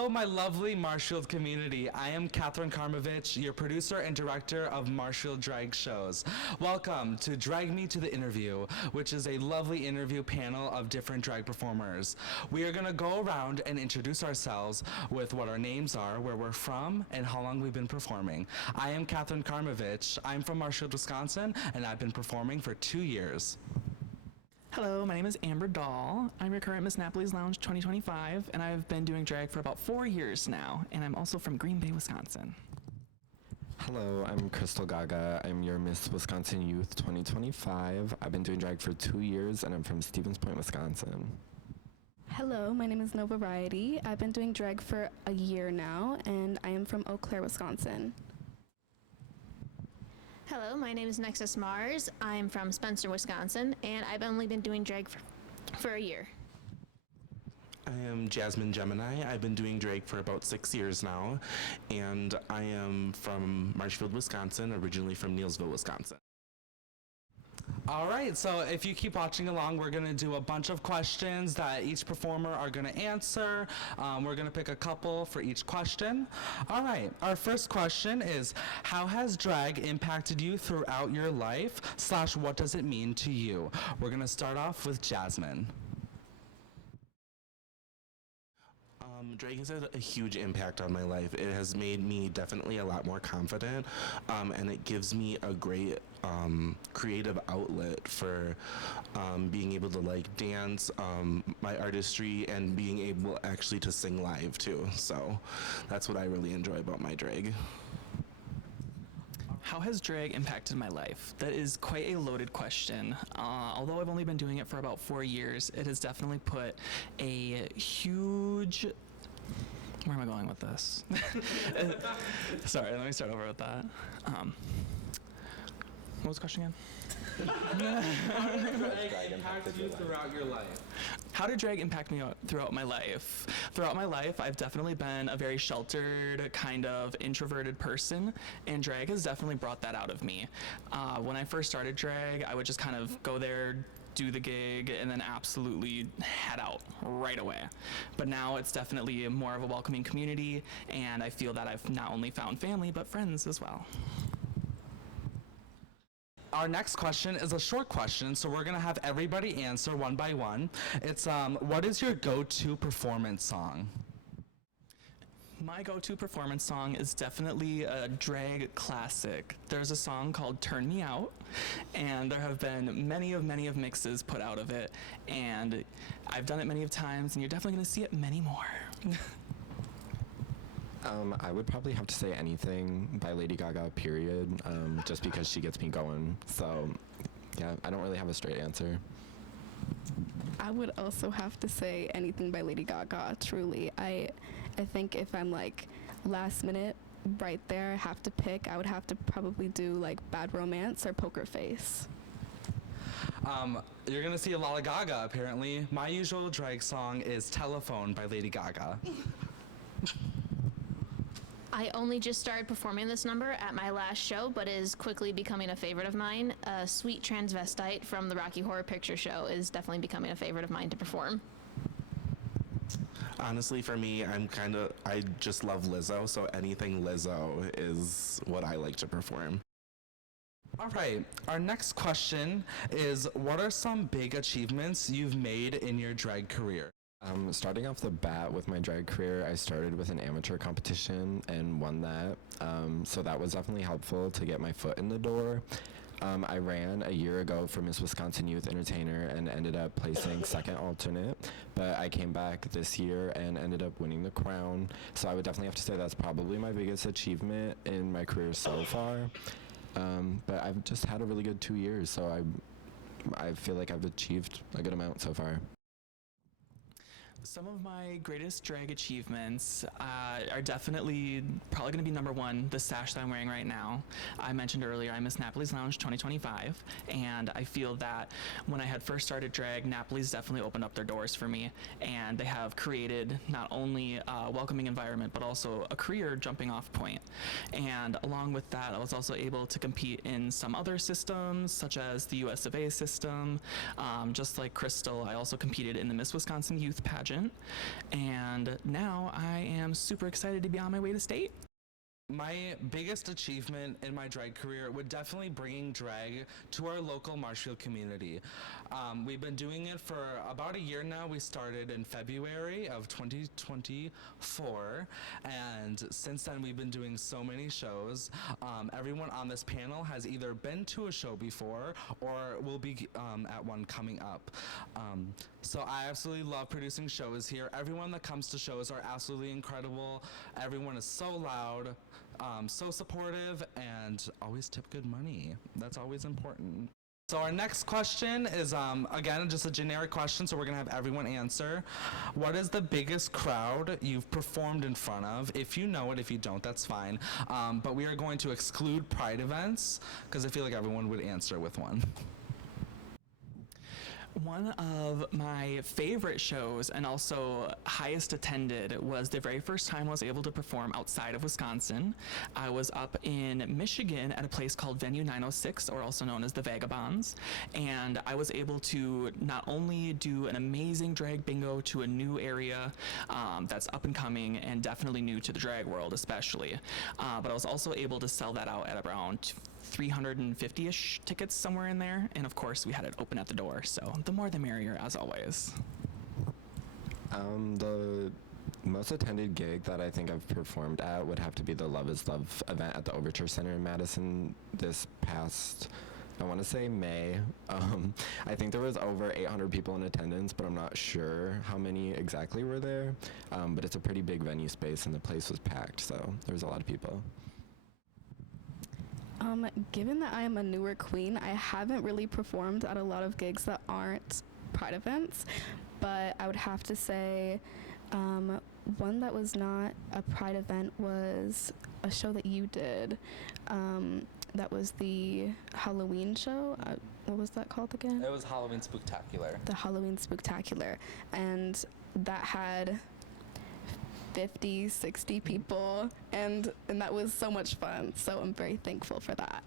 Hello, my lovely Marshfield community. I am Katherine Karmavich, your producer and director of Marshfield Drag Shows. Welcome to Drag Me to the Interview, which is a lovely interview panel of different drag performers. We are going to go around and introduce ourselves with what our names are, where we're from, and how long we've been performing. I am Katherine Karmavich. I'm from Marshfield, Wisconsin, and I've been performing for 2 years. Hello, my name is Amber Dahl. I'm your current Miss Napoli's Lounge 2025, and I've been doing drag for about 4 years now, and I'm also from Green Bay, Wisconsin. Hello, I'm Krystal Gaga. I'm your Miss Wisconsin Youth 2025. I've been doing drag for 2 years, and I'm from Stevens Point, Wisconsin. Hello, my name is Nova Riotea. I've been doing drag for a year now, and I am from Eau Claire, Wisconsin. Hello, my name is Nexus Mars. I'm from Spencer, Wisconsin, and I've only been doing drag for a year. I am Jazmin Gemini. I've been doing drag for about 6 years now, and I am from Marshfield, Wisconsin, originally from Neillsville, Wisconsin. All right, so if you keep watching along, we're going to do a bunch of questions that each performer are going to answer. We're going to pick a couple for each question. All right, our first question is, how has drag impacted you throughout your life, / what does it mean to you? We're going to start off with Jazmin. Drag has had a huge impact on my life. It has made me definitely a lot more confident, and it gives me a great creative outlet for being able to like dance, my artistry, and being able actually to sing live too. So that's what I really enjoy about my drag. How has drag impacted my life? That is quite a loaded question. Although I've only been doing it for about 4 years, it has definitely put a huge... Where am I going with this? Sorry, let me start over with that. What was the question again? How did drag impact you throughout your life? How did drag impact me throughout my life? Throughout my life, I've definitely been a very sheltered, kind of introverted person, and drag has definitely brought that out of me. When I first started drag, I would just kind of go there, do the gig, and then absolutely head out right away. But now it's definitely more of a welcoming community, and I feel that I've not only found family, but friends as well. Our next question is a short question, so we're gonna have everybody answer one by one. It's, what is your go-to performance song? My go-to performance song is definitely a drag classic. There's a song called Turn Me Out, and there have been many of mixes put out of it, and I've done it many of times, and you're definitely gonna see it many more. I would probably have to say Anything by Lady Gaga, period, just because she gets me going. So, yeah, I don't really have a straight answer. I would also have to say Anything by Lady Gaga, truly. I think if I'm like last minute right there, I have to pick, I would have to probably do like Bad Romance or Poker Face. You're gonna see a lot of Gaga, apparently. My usual drag song is Telephone by Lady Gaga. I only just started performing this number at my last show, but is quickly becoming a favorite of mine. Sweet Transvestite from the Rocky Horror Picture Show is definitely becoming a favorite of mine to perform. Honestly, for me, I just love Lizzo, so anything Lizzo is what I like to perform. All right, our next question is, what are some big achievements you've made in your drag career? Starting off the bat with my drag career, I started with an amateur competition and won that. So that was definitely helpful to get my foot in the door. I ran a year ago for Miss Wisconsin Youth Entertainer and ended up placing second alternate, but I came back this year and ended up winning the crown. So I would definitely have to say that's probably my biggest achievement in my career so far. But I've just had a really good 2 years, so I feel like I've achieved a good amount so far. Some of my greatest drag achievements are definitely probably going to be number one, the sash that I'm wearing right now. I mentioned earlier I'm Miss Napoli's Lounge 2025, and I feel that when I had first started drag, Napoli's definitely opened up their doors for me, and they have created not only a welcoming environment, but also a career jumping off point. And along with that, I was also able to compete in some other systems, such as the US of A system. Just like Krystal, I also competed in the Miss Wisconsin Youth pageant pageant. And now I am super excited to be on my way to state. My biggest achievement in my drag career would definitely bringing drag to our local Marshfield community. We've been doing it for about a year now. We started in February of 2024, and since then we've been doing so many shows. Everyone on this panel has either been to a show before or will be at one coming up. So I absolutely love producing shows here. Everyone that comes to shows are absolutely incredible. Everyone is so loud, so supportive, and always tip good money. That's always important. So our next question is, again, just a generic question, so we're gonna have everyone answer. What is the biggest crowd you've performed in front of? If you know it, if you don't, that's fine. But we are going to exclude Pride events, because I feel like everyone would answer with one. One of my favorite shows and also highest attended was the very first time I was able to perform outside of Wisconsin. I was up in Michigan at a place called Venue 906, or also known as the Vagabonds, and I was able to not only do an amazing drag bingo to a new area that's up and coming and definitely new to the drag world especially, but I was also able to sell that out at around 350-ish tickets, somewhere in there, and of course we had it open at the door, so the more the merrier, as always. The most attended gig that I think I've performed at would have to be the Love is Love event at the Overture Center in Madison this past, I want to say May. I think there was over 800 people in attendance, but I'm not sure how many exactly were there, but it's a pretty big venue space and the place was packed, so there was a lot of people. Given that I am a newer queen, I haven't really performed at a lot of gigs that aren't Pride events, but I would have to say one that was not a Pride event was a show that you did. That was the Halloween show. What was that called again? It was Halloween Spooktacular. The Halloween Spooktacular. And that had 50, 60 people, and that was so much fun, so I'm very thankful for that.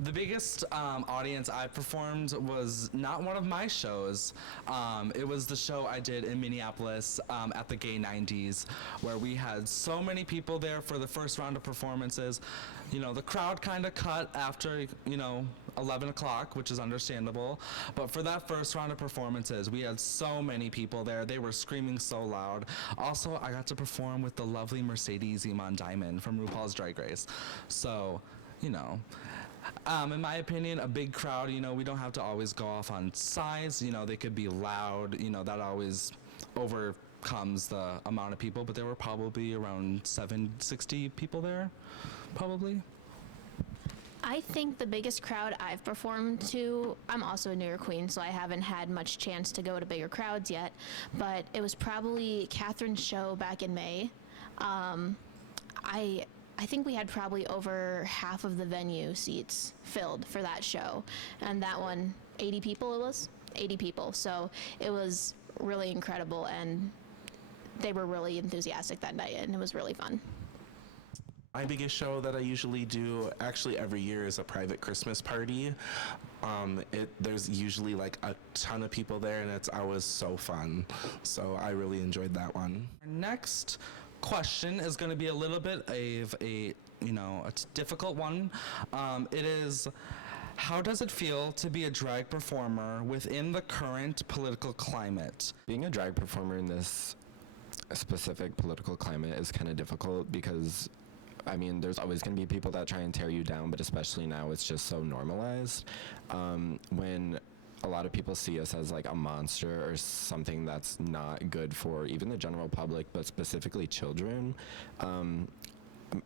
The biggest audience I performed was not one of my shows. It was the show I did in Minneapolis at the Gay 90s, where we had so many people there for the first round of performances. You know, the crowd kind of cut after, 11 o'clock, which is understandable. But for that first round of performances, we had so many people there. They were screaming so loud. Also, I got to perform with the lovely Mercedes Iman Diamond from RuPaul's Drag Race. So, in my opinion, a big crowd, we don't have to always go off on size. They could be loud. That always overcomes the amount of people. But there were probably around 60 people there, probably. I think the biggest crowd I've performed to, I'm also a newer queen, so I haven't had much chance to go to bigger crowds yet, but it was probably Catherine's show back in May. I think we had probably over half of the venue seats filled for that show, and that one, 80 people it was? 80 people, so it was really incredible, and they were really enthusiastic that night, and it was really fun. My biggest show that I usually do, actually every year, is a private Christmas party. There's usually like a ton of people there, and it's always so fun. So I really enjoyed that one. Next question is going to be a little bit of a difficult one. It is, how does it feel to be a drag performer within the current political climate? Being a drag performer in this specific political climate is kind of difficult because there's always going to be people that try and tear you down, but especially now it's just so normalized. When a lot of people see us as like a monster or something that's not good for even the general public, but specifically children,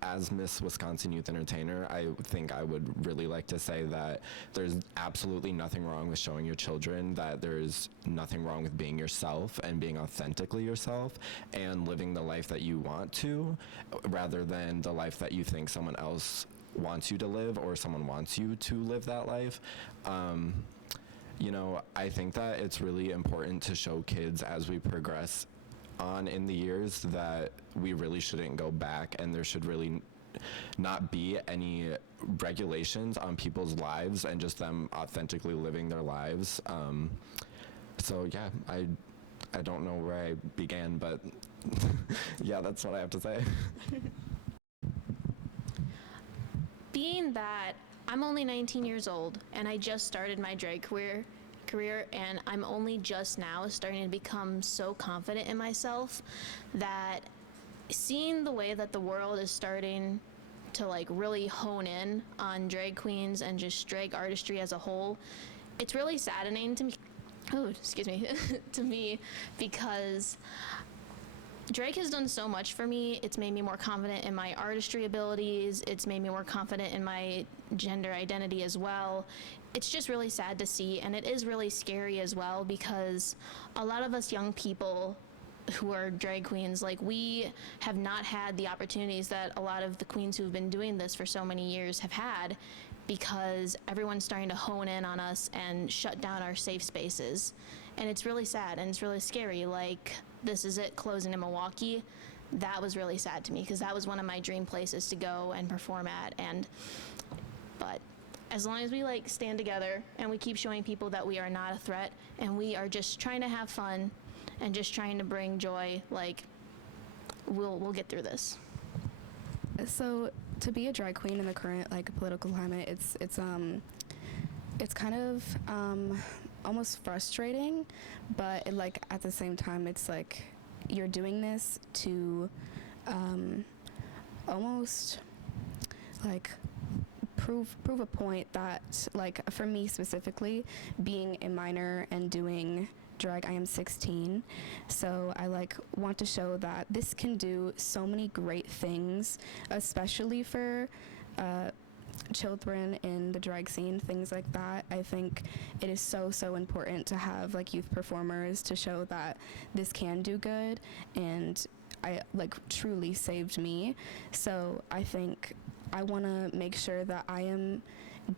as Miss Wisconsin Youth Entertainer, I think I would really like to say that there's absolutely nothing wrong with showing your children that there's nothing wrong with being yourself and being authentically yourself and living the life that you want to, rather than the life that you think someone else wants you to live or someone wants you to live that life. I think that it's really important to show kids as we progress on in the years that we really shouldn't go back, and there should really not be any regulations on people's lives and just them authentically living their lives. So yeah, I don't know where I began, but yeah, that's what I have to say. Being that I'm only 19 years old and I just started my drag career, and I'm only just now starting to become so confident in myself, that seeing the way that the world is starting to like really hone in on drag queens and just drag artistry as a whole, it's really saddening to me. Oh, excuse me, to me, because drag has done so much for me. It's made me more confident in my artistry abilities. It's made me more confident in my gender identity as well. It's just really sad to see, and it is really scary as well, because a lot of us young people who are drag queens, like, we have not had the opportunities that a lot of the queens who've been doing this for so many years have had, because everyone's starting to hone in on us and shut down our safe spaces. And it's really sad, and it's really scary. Like, This Is It closing in Milwaukee, that was really sad to me, because that was one of my dream places to go and perform at. But as long as we like stand together and we keep showing people that we are not a threat and we are just trying to have fun and just trying to bring joy, like, we'll get through this. So to be a drag queen in the current like political climate, it's kind of almost frustrating, but like at the same time, it's like you're doing this to almost like prove a point that, like, for me specifically, being a minor and doing drag, I am 16, so I like want to show that this can do so many great things, especially for children in the drag scene, things like that. I think it is so important to have like youth performers to show that this can do good, and I like truly saved me. So I think I want to make sure that I am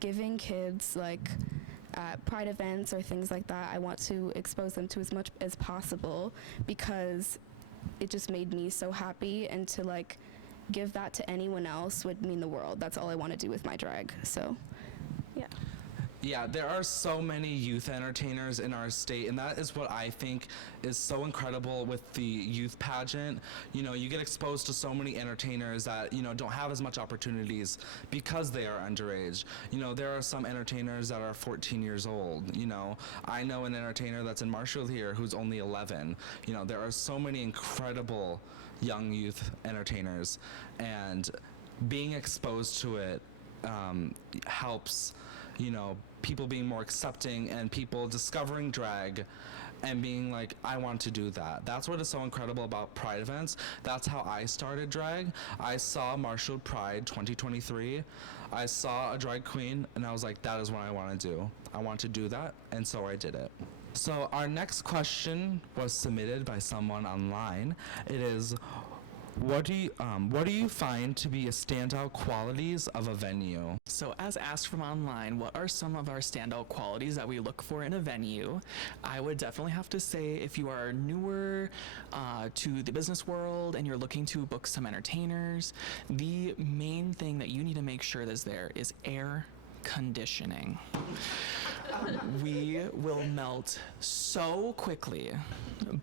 giving kids, like, at pride events or things like that, I want to expose them to as much as possible, because it just made me so happy, and to like give that to anyone else would mean the world. That's all I want to do with my drag. So yeah. Yeah, there are so many youth entertainers in our state, and that is what I think is so incredible with the youth pageant. You know, you get exposed to so many entertainers that, you know, don't have as much opportunities because they are underage. You know, there are some entertainers that are 14 years old. You know, I know an entertainer that's in Marshfield here who's only 11. You know, there are so many incredible young youth entertainers, and being exposed to it helps, you know, people being more accepting and people discovering drag and being like, I want to do that. That's what is so incredible about Pride events. That's how I started drag. I saw Marshfield Pride 2023. I saw a drag queen and I was like, that is what I want to do. I want to do that, and so I did it. So our next question was submitted by someone online. It is, what do you find to be a standout qualities of a venue? So as asked from online, what are some of our standout qualities that we look for in a venue? I would definitely have to say, if you are newer to the business world and you're looking to book some entertainers, the main thing that you need to make sure that's there is air conditioning. We will melt so quickly,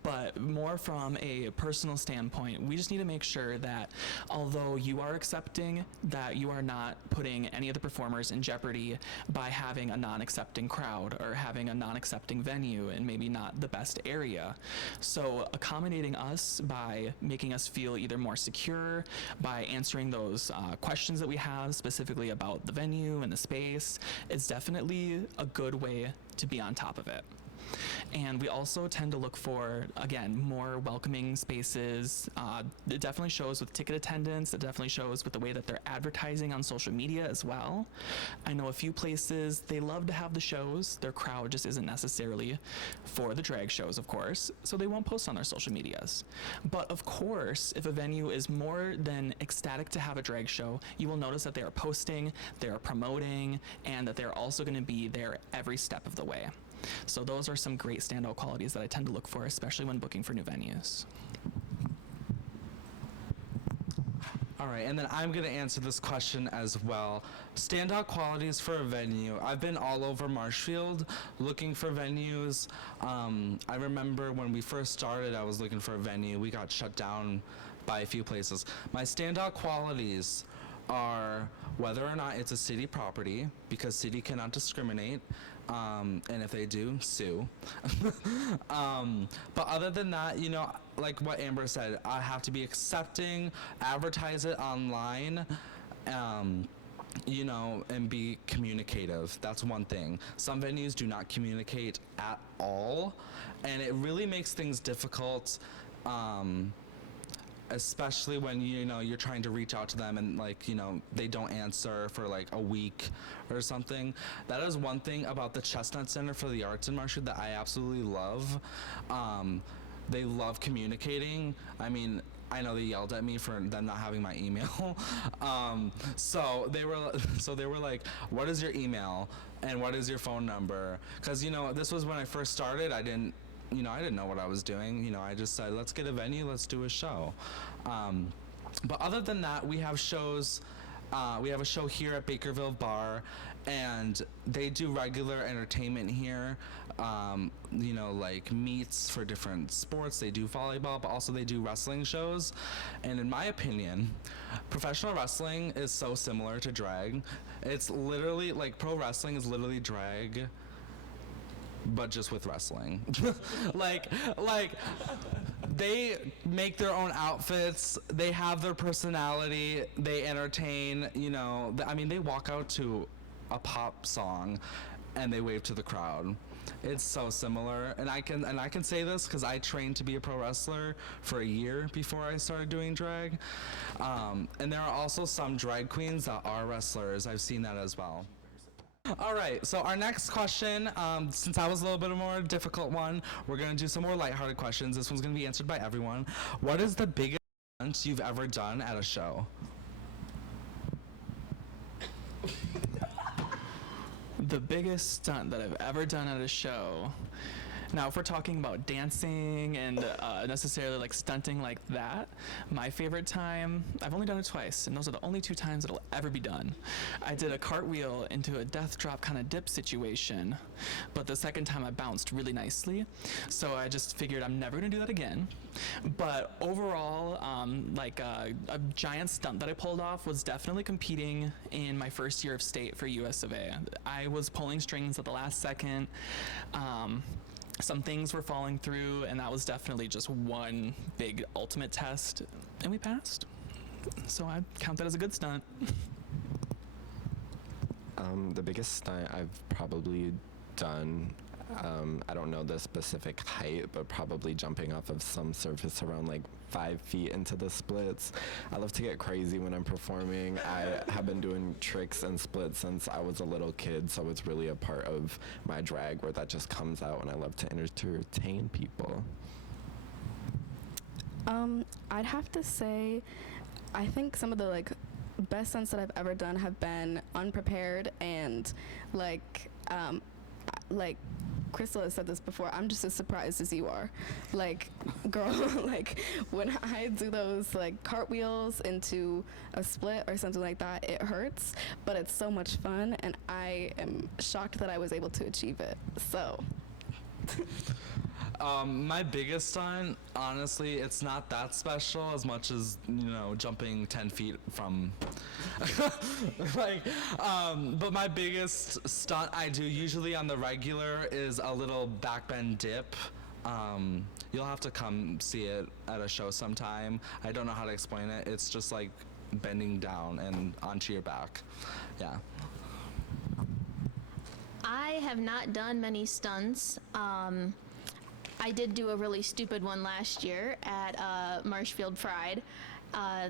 but more from a personal standpoint, we just need to make sure that although you are accepting, that you are not putting any of the performers in jeopardy by having a non-accepting crowd or having a non-accepting venue and maybe not the best area. So accommodating us by making us feel either more secure, by answering those questions that we have specifically about the venue and the space, is definitely a good way to be on top of it. And we also tend to look for, again, more welcoming spaces. It definitely shows with ticket attendance. It definitely shows with the way that they're advertising on social media as well. I know a few places, they love to have the shows. Their crowd just isn't necessarily for the drag shows, of course, so they won't post on their social medias. But of course, if a venue is more than ecstatic to have a drag show, you will notice that they are posting, they are promoting, and that they're also going to be there every step of the way. So those are some great standout qualities that I tend to look for, especially when booking for new venues. All right, and then I'm going to answer this question as well. Standout qualities for a venue. I've been all over Marshfield looking for venues. I remember when we first started, I was looking for a venue. We got shut down by a few places. My standout qualities are whether or not it's a city property, because city cannot discriminate. And if they do, sue. But other than that, you know, like what Amber said, I have to be accepting, advertise it online, you know, and be communicative. That's one thing. Some venues do not communicate at all, and it really makes things difficult. Especially when, you know, you're trying to reach out to them and, like, you know, they don't answer for like a week or something. That is one thing about the Chestnut Center for the Arts in Marshfield that I absolutely love. They love communicating. I mean, I know they yelled at me for them not having my email. So they were like, what is your email and what is your phone number? Because, you know, this was when I first started. I didn't know what I was doing. You know, I just said, let's get a venue, let's do a show. But other than that, we have shows. We have a show here at Bakerville Bar, and they do regular entertainment here. You know, like meets for different sports. They do volleyball, but also they do wrestling shows. And in my opinion, professional wrestling is so similar to drag. It's literally like pro wrestling is literally drag, but just with wrestling. like they make their own outfits, they have their personality, they entertain, you know. I mean, they walk out to a pop song and they wave to the crowd. It's so similar, and I can say this because I trained to be a pro wrestler for a year before I started doing drag. And there are also some drag queens that are wrestlers. I've seen that as well. All right, so our next question, since that was a little bit more difficult one, we're going to do some more lighthearted questions. This one's going to be answered by everyone. What is the biggest stunt you've ever done at a show? The biggest stunt that I've ever done at a show. Now, if we're talking about dancing and necessarily like stunting like that, my favorite time, I've only done it twice, and those are the only 2 times it'll ever be done. I did a cartwheel into a death drop kind of dip situation, but the second time I bounced really nicely, so I just figured I'm never gonna do that again. But overall, a giant stunt that I pulled off was definitely competing in my first year of state for US of A. I was pulling strings at the last second. Some things were falling through, and that was definitely just one big ultimate test, and we passed. So I count that as a good stunt. The biggest stunt I've probably done, I don't know the specific height, but probably jumping off of some surface around like 5 feet into the splits. I love to get crazy when I'm performing. I have been doing tricks and splits since I was a little kid, so it's really a part of my drag where that just comes out, and I love to entertain people. I'd have to say, I think some of the like best stunts that I've ever done have been unprepared, and like Krystal has said this before, I'm just as surprised as you are. Like, girl, like when I do those like cartwheels into a split or something like that, it hurts, but it's so much fun, and I am shocked that I was able to achieve it. So. My biggest stunt, honestly, it's not that special as much as, you know, jumping 10 feet from, but my biggest stunt I do usually on the regular is a little backbend dip. You'll have to come see it at a show sometime. I don't know how to explain it. It's just like bending down and onto your back. Yeah. I have not done many stunts. I did do a really stupid one last year at Marshfield Pride.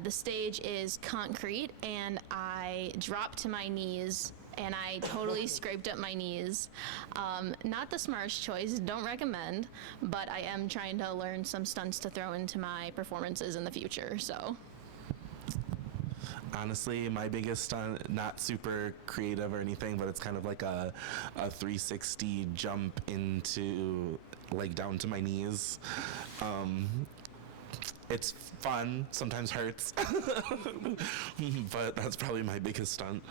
The stage is concrete, and I dropped to my knees, and I totally scraped up my knees. Not the smartest choice, don't recommend, but I am trying to learn some stunts to throw into my performances in the future, so. Honestly, my biggest stunt, not super creative or anything, but it's kind of like a 360 jump into, like, down to my knees. It's fun, sometimes hurts, but that's probably my biggest stunt.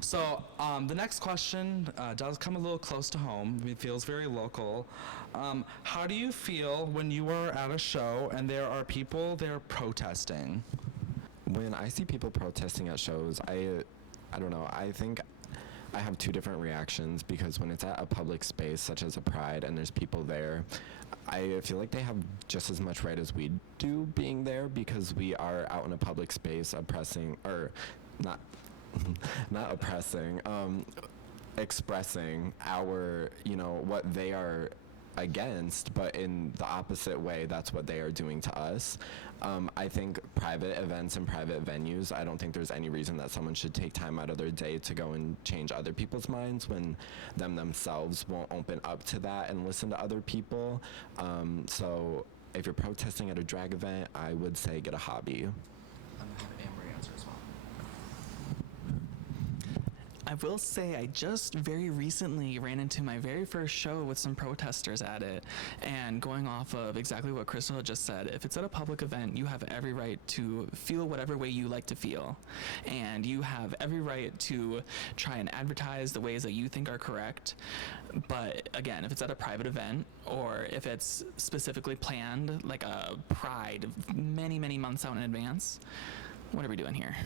So the next question does come a little close to home. It feels very local. How do you feel when you are at a show and there are people there protesting? When I see people protesting at shows, I don't know, I think I have two different reactions, because when it's at a public space such as a Pride and there's people there, I feel like they have just as much right as we do being there, because we are out in a public space oppressing, or not not oppressing, expressing our, what they are against, but in the opposite way, that's what they are doing to us. I think private events and private venues, I don't think there's any reason that someone should take time out of their day to go and change other people's minds when themselves won't open up to that and listen to other people. So if you're protesting at a drag event, I would say get a hobby. I'm going to have Amber answer as well. I will say I just very recently ran into my very first show with some protesters at it, and going off of exactly what Krystal had just said, if it's at a public event, you have every right to feel whatever way you like to feel, and you have every right to try and advertise the ways that you think are correct. But again, if it's at a private event, or if it's specifically planned, like a Pride many, many months out in advance, what are we doing here?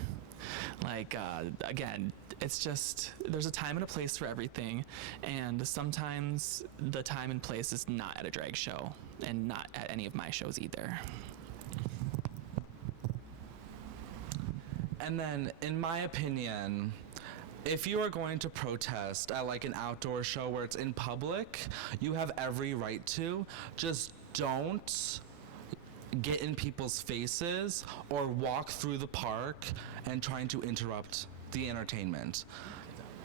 Like, again, it's just, there's a time and a place for everything, and sometimes the time and place is not at a drag show, and not at any of my shows either. And then, in my opinion, if you are going to protest at like an outdoor show where it's in public, you have every right to. Just don't get in people's faces or walk through the park and trying to interrupt the entertainment.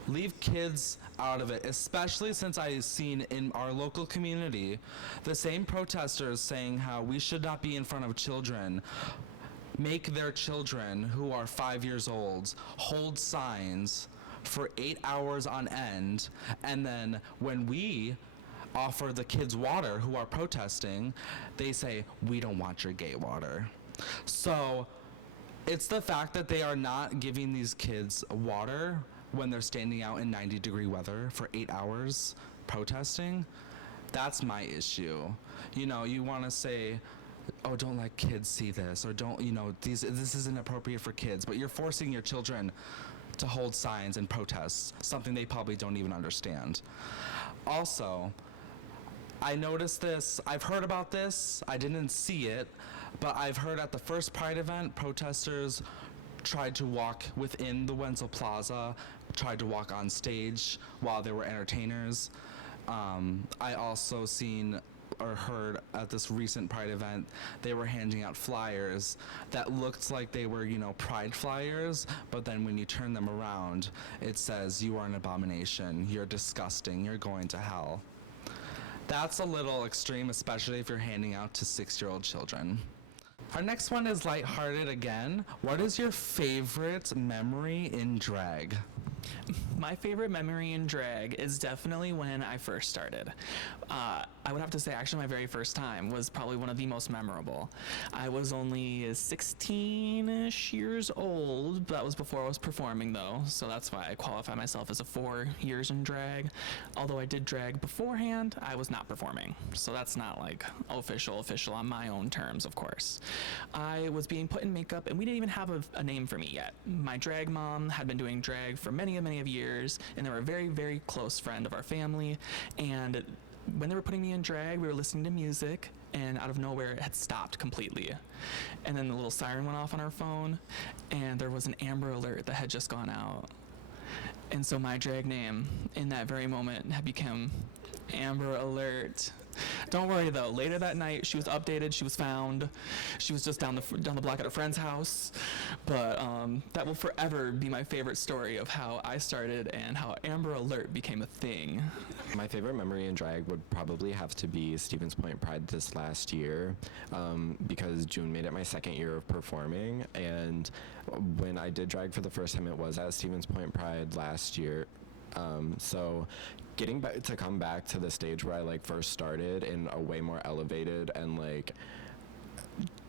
Leave kids out of it, especially since I've seen in our local community the same protesters saying how we should not be in front of children, make their children who are 5 years old hold signs for 8 hours on end, and then when we offer the kids water who are protesting, they say, we don't want your gay water. So it's the fact that they are not giving these kids water when they're standing out in 90-degree weather for 8 hours protesting. That's my issue. You want to say, oh, don't let kids see this, or don't, this isn't appropriate for kids, but you're forcing your children to hold signs and protest, something they probably don't even understand. Also, I noticed this, I've heard about this, I didn't see it, but I've heard at the first Pride event, protesters tried to walk within the Wenzel Plaza, tried to walk on stage while there were entertainers. I also seen or heard at this recent Pride event, they were handing out flyers that looked like they were, Pride flyers, but then when you turn them around, it says, you are an abomination, you're disgusting, you're going to hell. That's a little extreme, especially if you're handing out to 6-year-old children. Our next one is lighthearted again. What is your favorite memory in drag? My favorite memory in drag is definitely when I first started. I would have to say, actually, my very first time was probably one of the most memorable. I was only 16-ish years old. That was before I was performing, though, so that's why I qualify myself as a 4 years in drag. Although I did drag beforehand, I was not performing, so that's not like official on my own terms, of course. I was being put in makeup, and we didn't even have a name for me yet. My drag mom had been doing drag for many of years, and they were a very, very close friend of our family, and when they were putting me in drag, we were listening to music, and out of nowhere, it had stopped completely. And then the little siren went off on our phone, and there was an Amber Alert that had just gone out. And so my drag name in that very moment had become Amber Alert. Don't worry though, later that night she was updated, she was found. She was just down the block at a friend's house. But that will forever be my favorite story of how I started and how Amber Alert became a thing. My favorite memory in drag would probably have to be Stevens Point Pride this last year, because June made it my second year of performing, and when I did drag for the first time, it was at Stevens Point Pride last year. So getting back to come back to the stage where I first started in a way more elevated and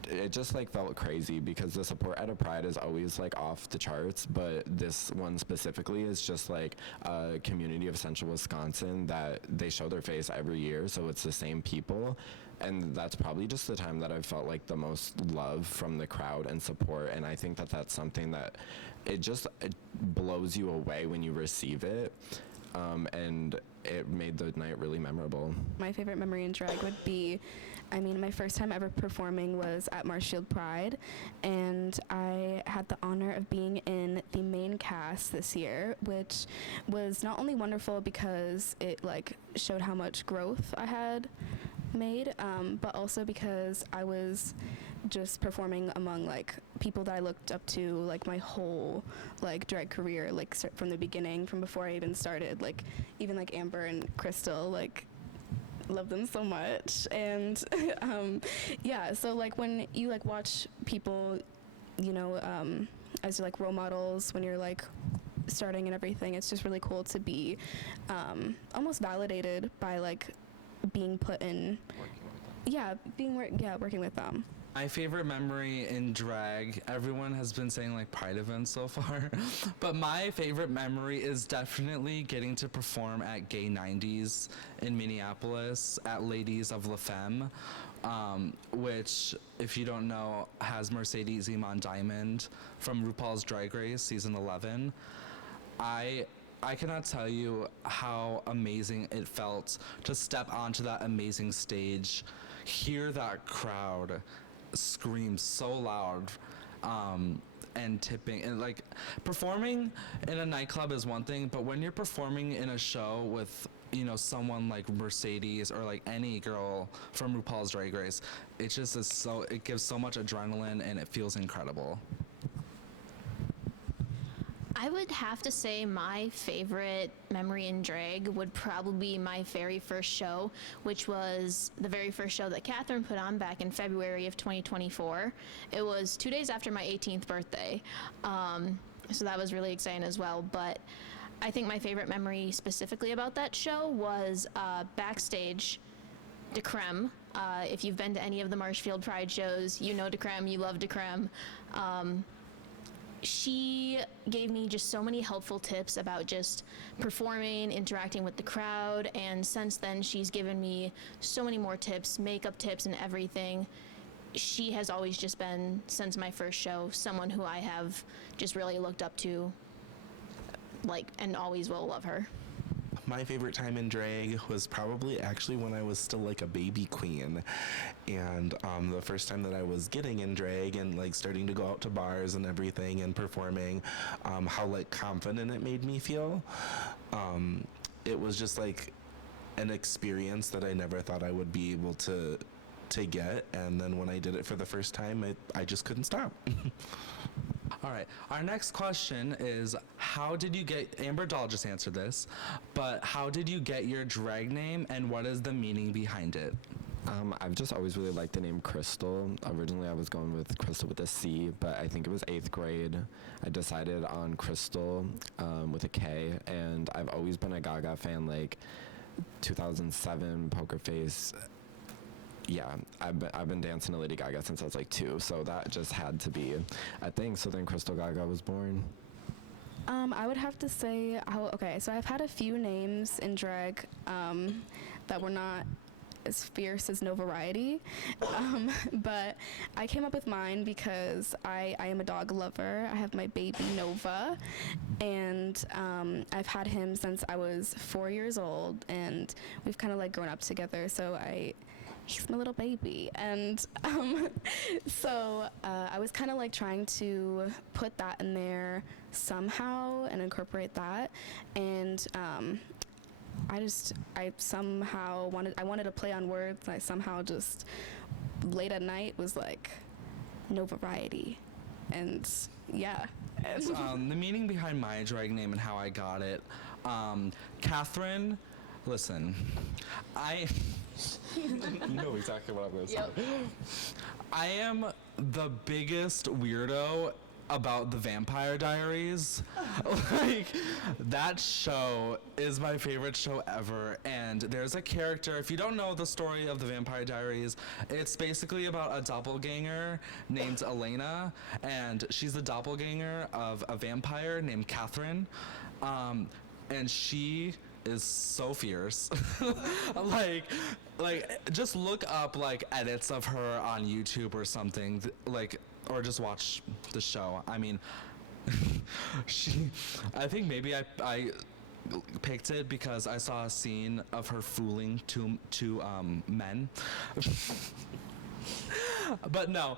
it just like felt crazy because the support at a Pride is always like off the charts, but this one specifically is just like a community of Central Wisconsin that they show their face every year, so it's the same people. And that's probably just the time that I've felt like the most love from the crowd and support. And I think that that's something that it blows you away when you receive it. And it made the night really memorable. My favorite memory in drag would be, my first time ever performing was at Marshfield Pride, and I had the honor of being in the main cast this year, which was not only wonderful because it like showed how much growth I had made, but also because I was just performing among like people that I looked up to like my whole like drag career, like from the beginning, from before I even started, like even like Amber and Krystal, like love them so much. And yeah, so like when you like watch people, you know, as like role models when you're like starting and everything, it's just really cool to be almost validated by like being put in, working with them. My favorite memory in drag, everyone has been saying like Pride events so far, but my favorite memory is definitely getting to perform at Gay 90s in Minneapolis at Ladies of La Femme, which, if you don't know, has Mercedes Iman Diamond from RuPaul's Drag Race season 11. I cannot tell you how amazing it felt to step onto that amazing stage, hear that crowd scream so loud, and tipping, and like performing in a nightclub is one thing, but when you're performing in a show with, you know, someone like Mercedes or like any girl from RuPaul's Drag Race, it just is it gives so much adrenaline and it feels incredible. I would have to say my favorite memory in drag would probably be my very first show, which was the very first show that Katherine put on back in February of 2024. It was 2 days after my 18th birthday, so that was really exciting as well. But I think my favorite memory specifically about that show was backstage. DeCreme. If you've been to any of the Marshfield Pride shows, you know DeCreme, you love DeCreme. She gave me just so many helpful tips about just performing, interacting with the crowd, and since then she's given me so many more tips, makeup tips and everything. She has always just been, since my first show, someone who I have just really looked up to, like, and always will love her. My favorite time in drag was probably actually when I was still like a baby queen, and the first time that I was getting in drag and like starting to go out to bars and everything and performing, how like confident it made me feel. It was just like an experience that I never thought I would be able to get, and then when I did it for the first time, I just couldn't stop. All right, our next question is, how did you get, Amber Doll just answered this, but how did you get your drag name and what is the meaning behind it? I've just always really liked the name Krystal. Originally I was going with Krystal with a C, but I think it was 8th grade. I decided on Krystal with a K, and I've always been a Gaga fan, like 2007 Poker Face. Yeah, I've been dancing to Lady Gaga since I was like 2, so that just had to be a thing. So then Krystal Gaga was born. I would have to say, so I've had a few names in drag that were not as fierce as No Variety, but I came up with mine because I am a dog lover. I have my baby Nova, and I've had him since I was 4 years old, and we've kind of like grown up together, so he's my little baby. And so I was kind of like trying to put that in there somehow and incorporate that. And I somehow wanted to play on words. I somehow just late at night was like, No Variety. And yeah. The meaning behind my drag name and how I got it. Catherine, listen, You know exactly what I'm going to say. I am the biggest weirdo about the Vampire Diaries. Like, that show is my favorite show ever. And there's a character, if you don't know the story of the Vampire Diaries, it's basically about a doppelganger named Elena, and she's the doppelganger of a vampire named Catherine. And she is so fierce. like just look up like edits of her on YouTube or something, or just watch the show. I mean, I think maybe I picked it because I saw a scene of her fooling two men. But no,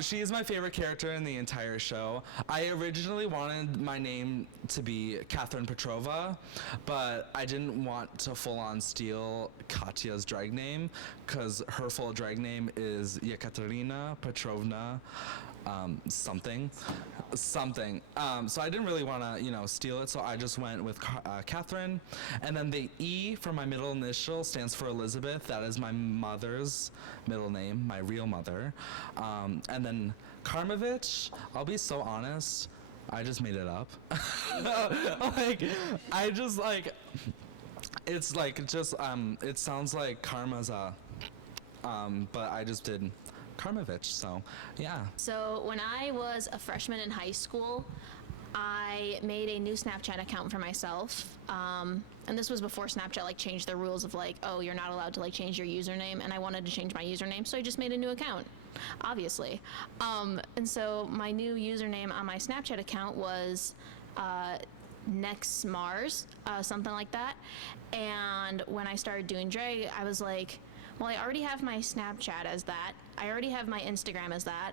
she is my favorite character in the entire show. I originally wanted my name to be Catherine Petrova, but I didn't want to full-on steal Katya's drag name, because her full drag name is Yekaterina Petrovna something. So I didn't really want to, steal it, so I just went with Catherine. And then the E for my middle initial stands for Elizabeth. That is my mother's middle name, my real mother. And then Karmavich, I'll be so honest, I just made it up. It sounds like karma's but I just did Karmavich, so yeah. So when I was a freshman in high school, I made a new Snapchat account for myself. And this was before Snapchat changed the rules of oh, you're not allowed to change your username, and I wanted to change my username, so I just made a new account, obviously. And so my new username on my Snapchat account was Nexus Mars, something like that. And when I started doing drag, I was like, well, I already have my Snapchat as that. I already have my Instagram as that.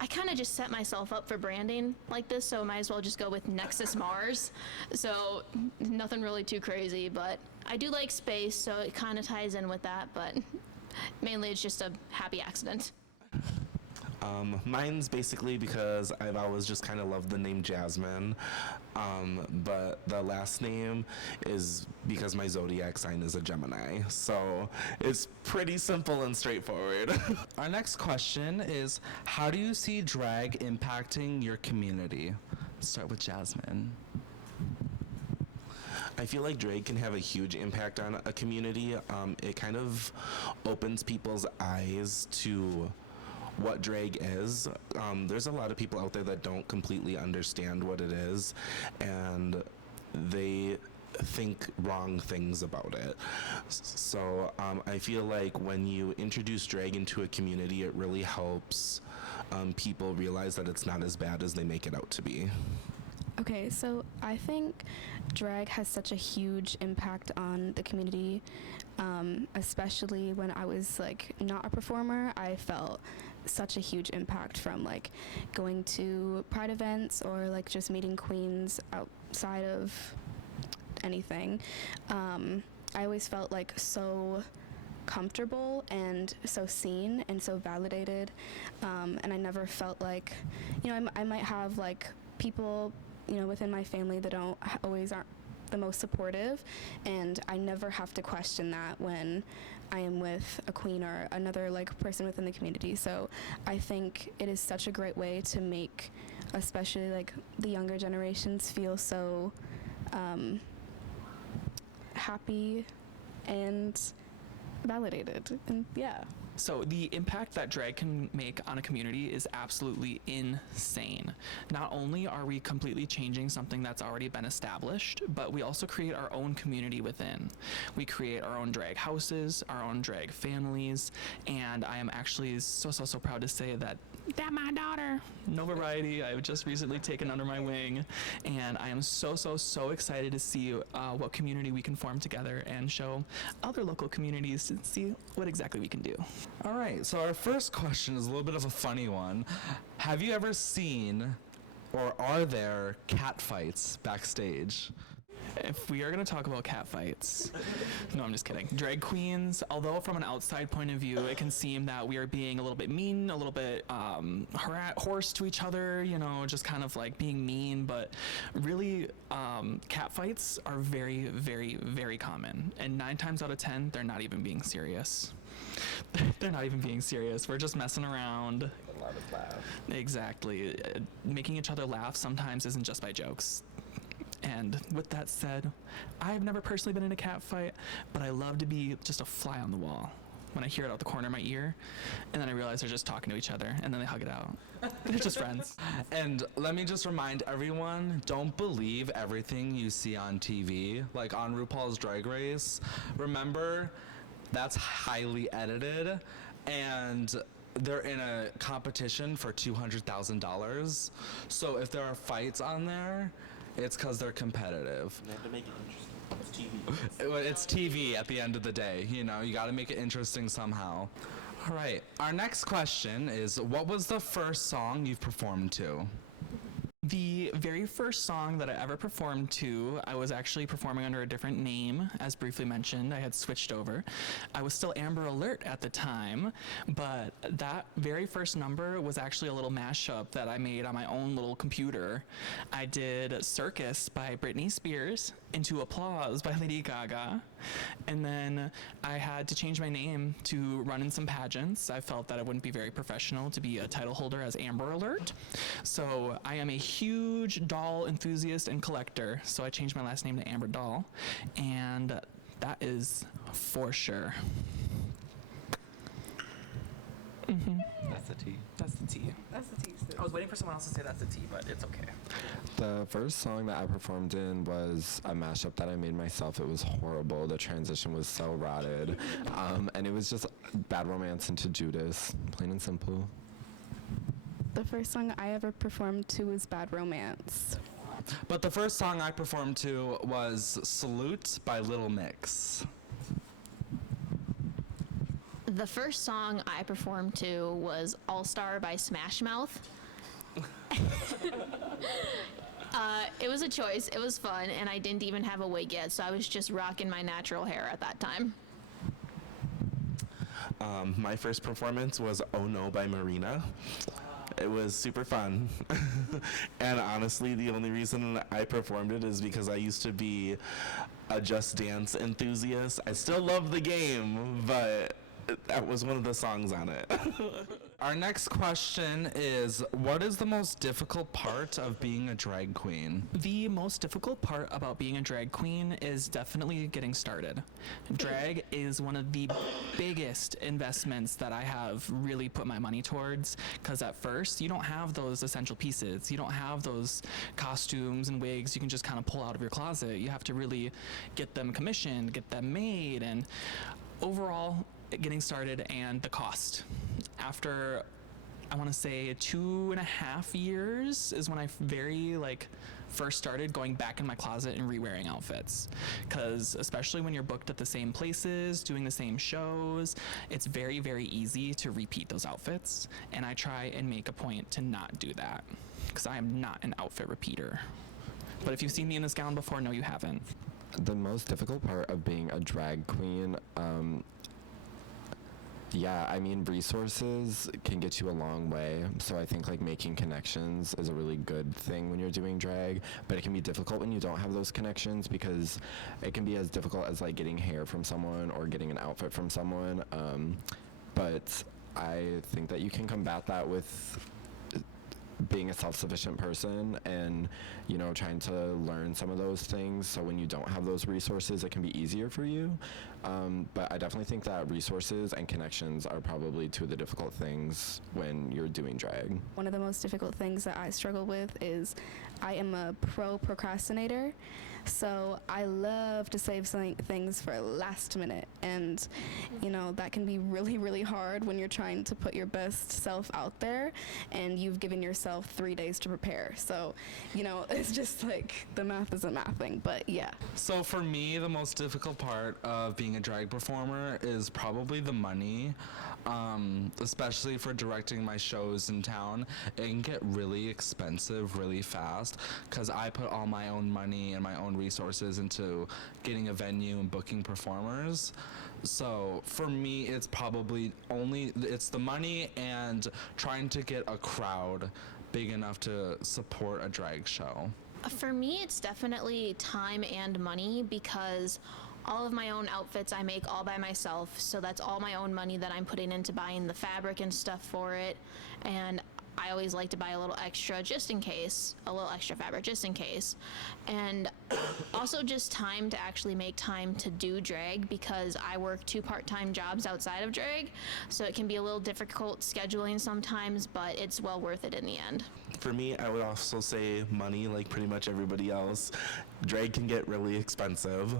I kind of just set myself up for branding like this, so I might as well just go with Nexus Mars. So nothing really too crazy, but I do like space, so it kind of ties in with that, but mainly it's just a happy accident. Mine's basically because I've always just kind of loved the name Jazmin, but the last name is because my zodiac sign is a Gemini, so it's pretty simple and straightforward. Our next question is, how do you see drag impacting your community? Let's start with Jazmin. I feel like drag can have a huge impact on a community. It kind of opens people's eyes to what drag is. There's a lot of people out there that don't completely understand what it is, and they think wrong things about it. So I feel like when you introduce drag into a community, it really helps people realize that it's not as bad as they make it out to be. Okay, so I think drag has such a huge impact on the community, especially when I was not a performer. I felt such a huge impact from going to pride events or just meeting queens outside of anything. I always felt so comfortable and so seen and so validated, and I never felt I might have people within my family that aren't the most supportive, and I never have to question that when I am with a queen or another person within the community. So I think it is such a great way to make especially the younger generations feel so happy and validated, and yeah. So the impact that drag can make on a community is absolutely insane. Not only are we completely changing something that's already been established, but we also create our own community within. We create our own drag houses, our own drag families, and I am actually so proud to say that my daughter, No Variety, I've just recently taken under my wing, and I am so excited to see what community we can form together and show other local communities to see what exactly we can do. All right, so our first question is a little bit of a funny one. Have you ever seen, or are there cat fights backstage? If we are going to talk about cat fights, no, I'm just kidding. Drag queens, although from an outside point of view, it can seem that we are being a little bit mean, a little bit horse to each other, you know, just kind of like being mean. But really, cat fights are very, very, very common. And 9 times out of 10, they're not even being serious. They're not even being serious. We're just messing around. A lot of laugh. Exactly. Making each other laugh sometimes isn't just by jokes. And with that said, I've never personally been in a cat fight, but I love to be just a fly on the wall when I hear it out the corner of my ear, and then I realize they're just talking to each other, and then they hug it out. They're just friends. And let me just remind everyone, don't believe everything you see on TV, like on RuPaul's Drag Race. Remember, that's highly edited, and they're in a competition for $200,000. So if there are fights on there, it's because they're competitive. They have to make it interesting. It's TV. It's TV at the end of the day, you know, you got to make it interesting somehow. All right, our next question is, what was the first song you've performed to? The very first song that I ever performed to, I was actually performing under a different name, as briefly mentioned. I had switched over. I was still Amber Alert at the time, but that very first number was actually a little mashup that I made on my own little computer. I did Circus by Britney Spears into Applause by Lady Gaga, and then I had to change my name to run in some pageants. I felt that it wouldn't be very professional to be a title holder as Amber Alert, so I am a huge doll enthusiast and collector, so I changed my last name to Amber Doll, and that is for sure. That's the T. That's the T. That's the tea. I was waiting for someone else to say that's the T, but it's okay. The first song that I performed in was a mashup that I made myself. It was horrible. The transition was so rotted. And it was just Bad Romance into Judas, plain and simple. The first song I ever performed to was Bad Romance. But the first song I performed to was Salute by Little Mix. The first song I performed to was All Star by Smash Mouth. It was a choice. It was fun, and I didn't even have a wig yet, so I was just rocking my natural hair at that time. My first performance was Oh No by Marina. It was super fun. And honestly, the only reason I performed it is because I used to be a Just Dance enthusiast. I still love the game, but that was one of the songs on it. Our next question is, what is the most difficult part of being a drag queen? The most difficult part about being a drag queen is definitely getting started. Drag is one of the biggest investments that I have really put my money towards, because at first you don't have those essential pieces. You don't have those costumes and wigs you can just kind of pull out of your closet. You have to really get them commissioned, get them made, and overall, getting started and the cost. After, I want to say 2.5 years is when I first started going back in my closet and re-wearing outfits. Because especially when you're booked at the same places, doing the same shows, it's very, very easy to repeat those outfits. And I try and make a point to not do that, because I am not an outfit repeater. But if you've seen me in this gown before, no, you haven't. The most difficult part of being a drag queen, yeah, I mean, resources can get you a long way. So I think like making connections is a really good thing when you're doing drag, but it can be difficult when you don't have those connections, because it can be as difficult as like getting hair from someone or getting an outfit from someone. But I think that you can combat that with being a self-sufficient person and, you know, trying to learn some of those things, so when you don't have those resources it can be easier for you. But I definitely think that resources and connections are probably two of the difficult things when you're doing drag. One of the most difficult things that I struggle with is I am a pro procrastinator. So I love to save things for last minute, and you know that can be really, really hard when you're trying to put your best self out there and you've given yourself 3 days to prepare. So, you know, it's just like the math isn't mathing, but yeah. So for me, the most difficult part of being a drag performer is probably the money, especially for directing my shows in town. It can get really expensive really fast because I put all my own money and my own own resources into getting a venue and booking performers. So for me, it's probably it's the money and trying to get a crowd big enough to support a drag show. For me, it's definitely time and money, because all of my own outfits I make all by myself. So that's all my own money that I'm putting into buying the fabric and stuff for it. And I always like to buy a little extra just in case, a little extra fabric just in case. And also just time to actually make time to do drag, because I work 2 part-time jobs outside of drag. So it can be a little difficult scheduling sometimes, but it's well worth it in the end. For me, I would also say money, like pretty much everybody else. Drag can get really expensive,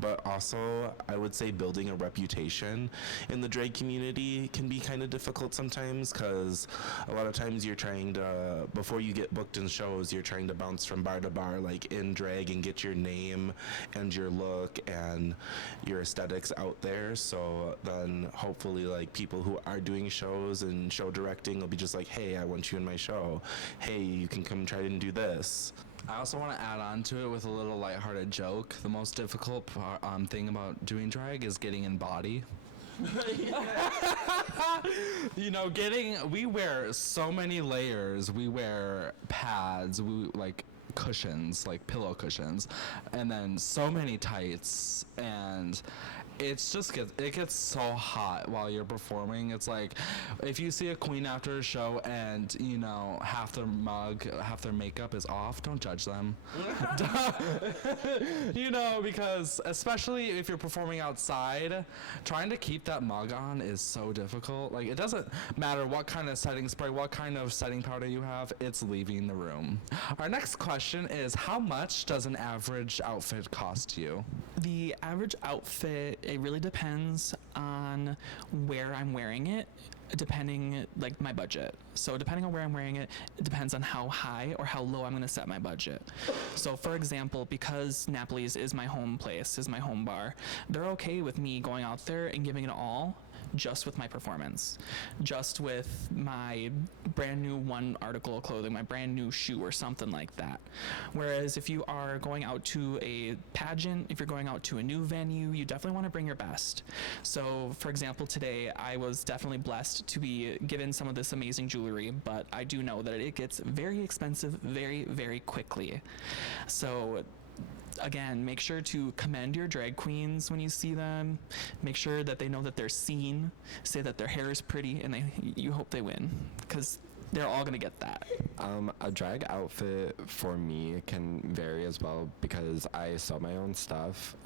but also I would say building a reputation in the drag community can be kind of difficult sometimes, because a lot of times you're trying to, before you get booked in shows, you're trying to bounce from bar to bar, like in drag, and get your name and your look and your aesthetics out there. So then hopefully like people who are doing shows and show directing will be just like, hey, I want you in my show. Hey, you can come try and do this. I also want to add on to it with a little lighthearted joke. The most difficult thing about doing drag is getting in body. You know, we wear so many layers. We wear pads, we like cushions, like pillow cushions, and then so many tights, and it gets so hot while you're performing. It's like if you see a queen after a show and, you know, half their makeup is off, don't judge them. You know, because especially if you're performing outside, trying to keep that mug on is so difficult. Like, it doesn't matter what kind of setting spray, what kind of setting powder you have, it's leaving the room. Our next question is, how much does an average outfit cost you? The average outfit, it really depends on where I'm wearing it, depending, like, my budget. So depending on where I'm wearing it, it depends on how high or how low I'm going to set my budget. So for example, because Napoli's is my home place, is my home bar, they're okay with me going out there and giving it all just with my performance, just with my brand new one article of clothing, my brand new shoe or something like that. Whereas if you are going out to a pageant, if you're going out to a new venue, you definitely want to bring your best. So for example, today I was definitely blessed to be given some of this amazing jewelry, but I do know that it gets very expensive very, very quickly. So again, make sure to commend your drag queens when you see them. Make sure that they know that they're seen. Say that their hair is pretty, and you hope they win, because they're all gonna get that. A drag outfit for me can vary as well, because I sew my own stuff.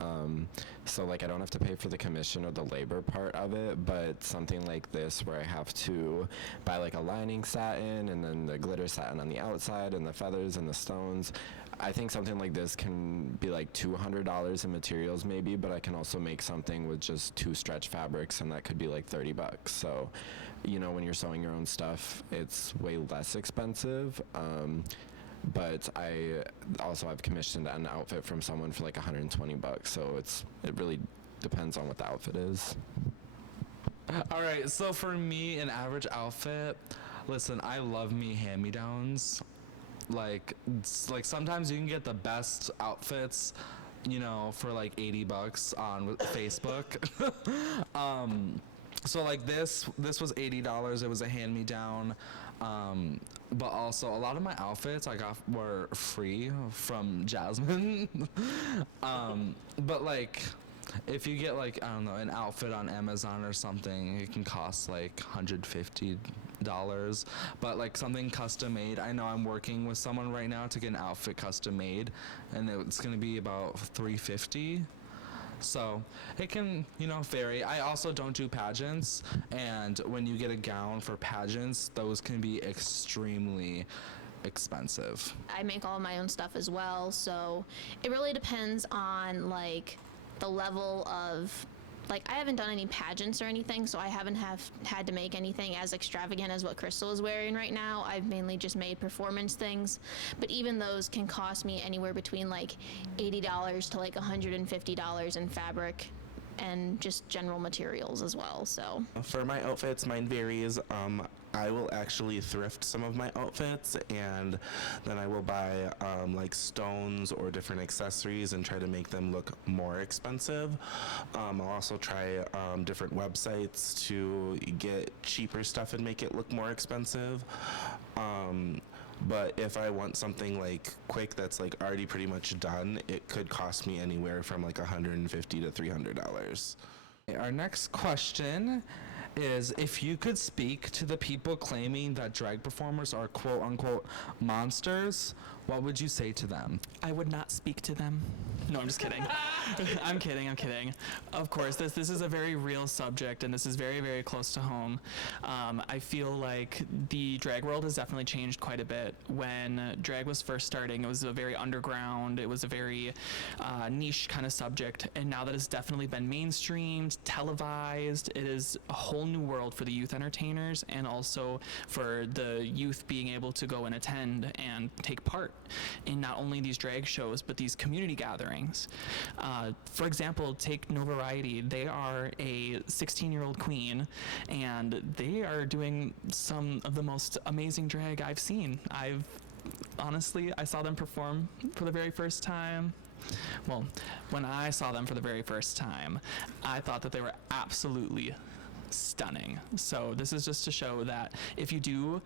So like I don't have to pay for the commission or the labor part of it, but something like this where I have to buy like a lining satin and then the glitter satin on the outside and the feathers and the stones, I think something like this can be like $200 in materials maybe, but I can also make something with just 2 stretch fabrics, and that could be like $30. So, you know, when you're sewing your own stuff, it's way less expensive. But I also have commissioned an outfit from someone for like $120. So it really depends on what the outfit is. All right, so for me, an average outfit, listen, I love me hand-me-downs. Like sometimes you can get the best outfits, you know, for like $80 on Facebook. So like this was $80. It was a hand-me-down. But also a lot of my outfits I got were free from Jazmin. But like, if you get like, I don't know, an outfit on Amazon or something, it can cost like $150. But like something custom made, I know I'm working with someone right now to get an outfit custom made, and it's gonna be about $350. So it can, you know, vary. I also don't do pageants, and when you get a gown for pageants, those can be extremely expensive. I make all my own stuff as well, so it really depends on like the level of, like, I haven't done any pageants or anything, so I haven't had to make anything as extravagant as what Krystal is wearing right now. I've mainly just made performance things, but even those can cost me anywhere between like $80 to like $150 in fabric and just general materials as well. So For my outfits, mine varies. I will actually thrift some of my outfits, and then I will buy like stones or different accessories and try to make them look more expensive. I'll also try different websites to get cheaper stuff and make it look more expensive. But if I want something like quick that's like already pretty much done, it could cost me anywhere from like $150 to $300. Our next question is, if you could speak to the people claiming that drag performers are quote unquote monsters, what would you say to them? I would not speak to them. No, I'm just kidding. I'm kidding. Of course, this is a very real subject, and this is very, very close to home. I feel like the drag world has definitely changed quite a bit. When drag was first starting, it was a very underground, it was a very niche kind of subject, and now that it's definitely been mainstreamed, televised, it is a whole new world for the youth entertainers, and also for the youth being able to go and attend and take part in not only these drag shows, but these community gatherings. For example, take No Variety. They are a 16-year-old queen, and they are doing some of the most amazing drag I've seen. Honestly, I saw them perform for the very first time. Well, when I saw them for the very first time, I thought that they were absolutely stunning. So this is just to show that if you do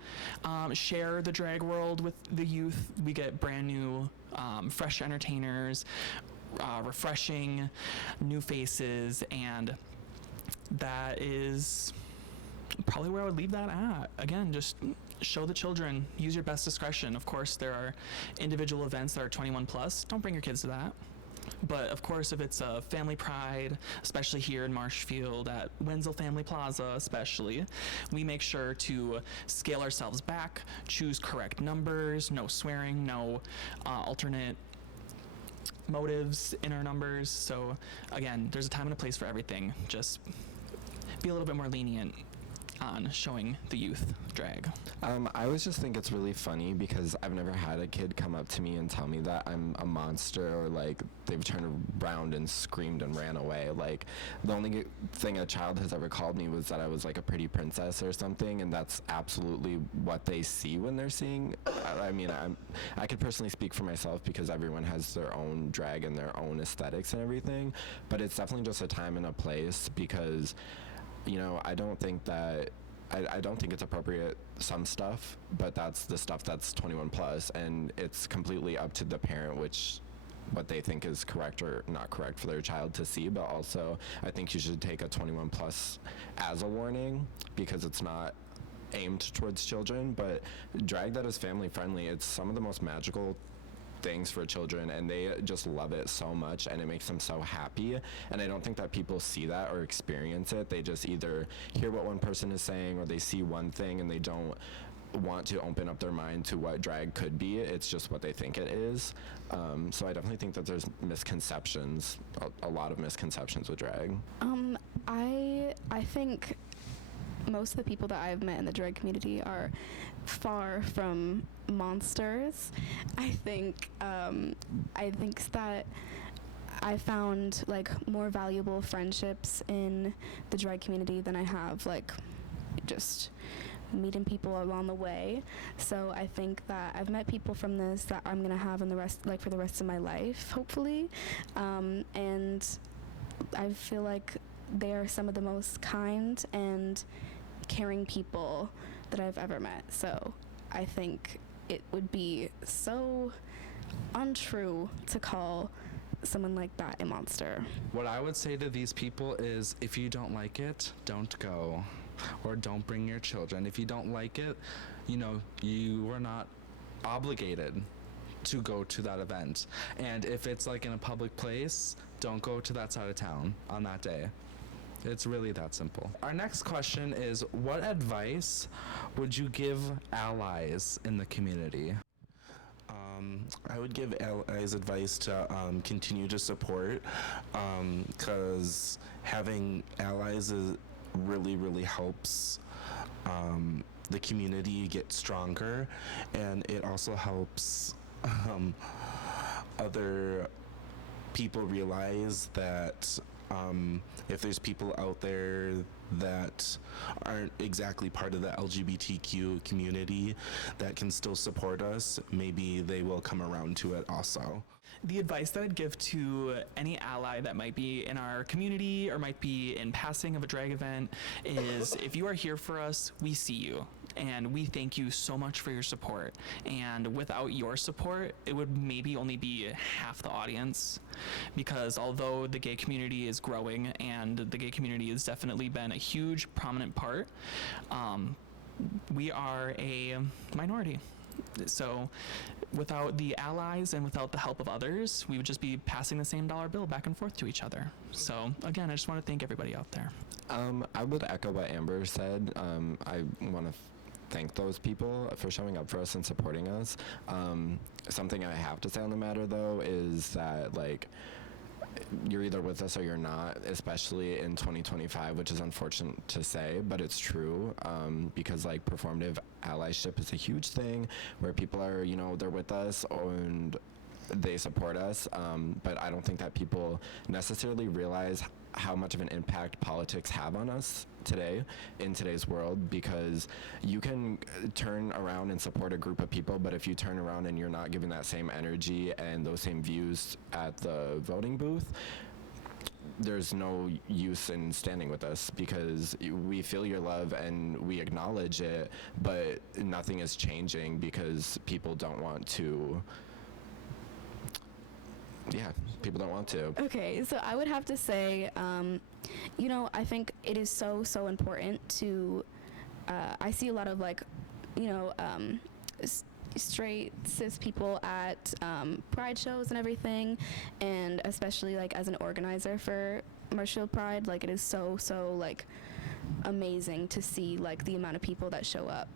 share the drag world with the youth, we get brand new, fresh entertainers, refreshing new faces, and that is probably where I would leave that at. Again, just show the children, use your best discretion. Of course, there are individual events that are 21 plus. Don't bring your kids to that. But of course, if it's a family pride, especially here in Marshfield at Wenzel Family Plaza especially, we make sure to scale ourselves back, choose correct numbers, no swearing, no alternate motives in our numbers. So again, there's a time and a place for everything. Just be a little bit more lenient on showing the youth drag. I always just think it's really funny because I've never had a kid come up to me and tell me that I'm a monster, or like they've turned around and screamed and ran away. Like, the only thing a child has ever called me was that I was like a pretty princess or something, and that's absolutely what they see when they're seeing. I mean, I could personally speak for myself because everyone has their own drag and their own aesthetics and everything, but it's definitely just a time and a place because, you know, I don't think it's appropriate, some stuff, but that's the stuff that's 21 plus, and it's completely up to the parent what they think is correct or not correct for their child to see. But also, I think you should take a 21 plus as a warning because it's not aimed towards children. But drag that is family friendly, it's some of the most magical things for children, and they just love it so much, and it makes them so happy. And I don't think that people see that or experience it. They just either hear what one person is saying, or they see one thing and they don't want to open up their mind to what drag could be. It's just what they think it is. So I definitely think that there's misconceptions, a lot of misconceptions with drag. I think most of the people that I've met in the drag community are far from monsters. I think that I found like more valuable friendships in the drag community than I have like just meeting people along the way. So I think that I've met people from this that I'm gonna have in the rest, like for the rest of my life, hopefully. And I feel like they are some of the most kind and caring people that I've ever met. So I think it would be so untrue to call someone like that a monster. What I would say to these people is, if you don't like it, don't go, or don't bring your children. If you don't like it, you know, you are not obligated to go to that event. And if it's like in a public place, don't go to that side of town on that day. It's really that simple. Our next question is, what advice would you give allies in the community? I would give allies advice to continue to support, because having allies really, really helps the community get stronger, and it also helps other people realize that If there's people out there that aren't exactly part of the LGBTQ community that can still support us, maybe they will come around to it also. The advice that I'd give to any ally that might be in our community or might be in passing of a drag event is if you are here for us, we see you. And we thank you so much for your support. And without your support, it would maybe only be half the audience. Because although the gay community is growing and the gay community has definitely been a huge prominent part, we are a minority. So without the allies and without the help of others, we would just be passing the same dollar bill back and forth to each other. So again, I just want to thank everybody out there. I would echo what Amber said. I want to thank those people for showing up for us and supporting us. Something I have to say on the matter, though, is that, like, you're either with us or you're not, especially in 2025, which is unfortunate to say, but it's true, because, like, performative allyship is a huge thing where people are, you know, they're with us and they support us, but I don't think that people necessarily realize how much of an impact politics have on us today in today's world, because you can turn around and support a group of people, but if you turn around and you're not giving that same energy and those same views at the voting booth, there's no use in standing with us, because we feel your love and we acknowledge it, but nothing is changing because people don't want to. Yeah, people don't want to. Okay, so I would have to say, you know, I think it is so important to, I see a lot of, like, you know, straight cis people at pride shows and everything, and especially, like, as an organizer for Marshfield Pride, like, it is so like amazing to see, like, the amount of people that show up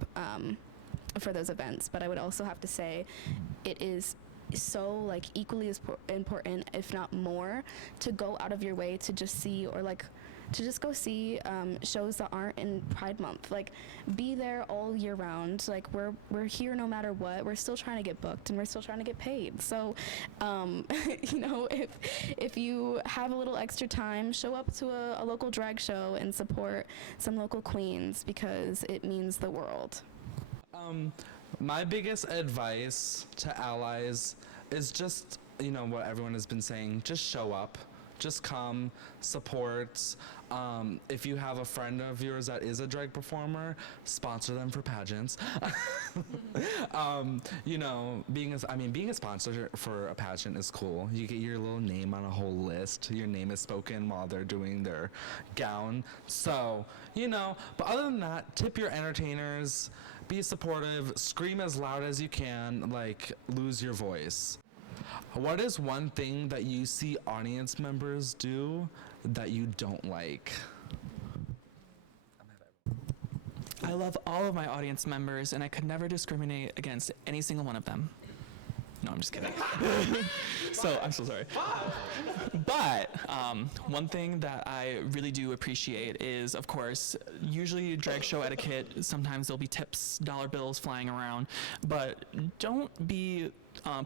for those events. But I would also have to say it is so, like, equally as important, if not more, to go out of your way to just see, or, like, to just go see shows that aren't in Pride Month. Like, be there all year round. Like, we're here no matter what. We're still trying to get booked and we're still trying to get paid. So, you know, if you have a little extra time, show up to a local drag show and support some local queens, because it means the world. My biggest advice to allies is just, you know, what everyone has been saying, just show up. Just come, support. If you have a friend of yours that is a drag performer, sponsor them for pageants. You know, being a sponsor for a pageant is cool. You get your little name on a whole list. Your name is spoken while they're doing their gown. So, you know, but other than that, tip your entertainers, be supportive, scream as loud as you can, like, lose your voice. What is one thing that you see audience members do that you don't like? I love all of my audience members, and I could never discriminate against any single one of them. No, I'm just kidding. So, I'm so sorry. But one thing that I really do appreciate is, of course, usually drag show etiquette, sometimes there'll be tips, dollar bills flying around, but don't be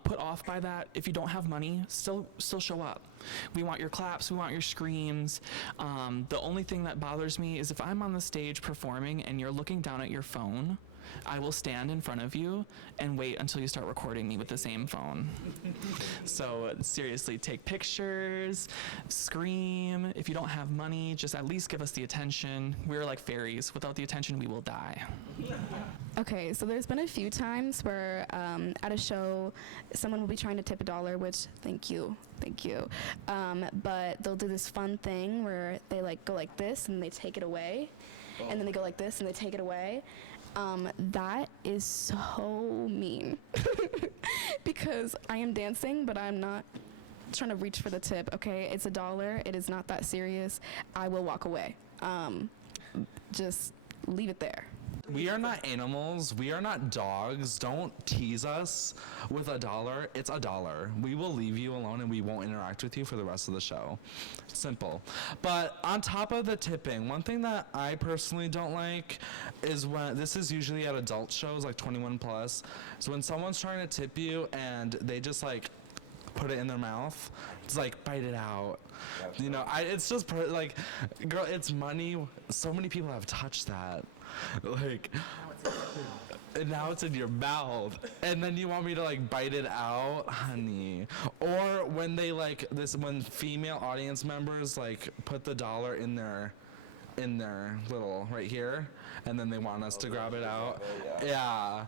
put off by that. If you don't have money, still show up. We want your claps, we want your screams. The only thing that bothers me is if I'm on the stage performing and you're looking down at your phone, I will stand in front of you and wait until you start recording me with the same phone. So seriously, take pictures, scream. If you don't have money, just at least give us the attention. We're like fairies. Without the attention, we will die. Okay, so there's been a few times where at a show, someone will be trying to tip $1, which, thank you. But they'll do this fun thing where they, like, go like this and they take it away. And then they go like this and they take it away. That is so mean. Because I am dancing, but I'm not trying to reach for the tip, okay? It's $1. It is not that serious. I will walk away. Just leave it there. We are not animals. We are not dogs. Don't tease us with $1. It's $1. We will leave you alone and we won't interact with you for the rest of the show. Simple. But on top of the tipping, one thing that I personally don't like is when, this is usually at adult shows, like 21 plus, is when someone's trying to tip you and they just, like, put it in their mouth. It's like, bite it out. You know, it's just like, girl, it's money. So many people have touched that. Like, and now it's in your mouth. And then you want me to like bite it out? Honey. Or when they like when female audience members like put the dollar in their little right here, and then they want us to grab it out. Yeah.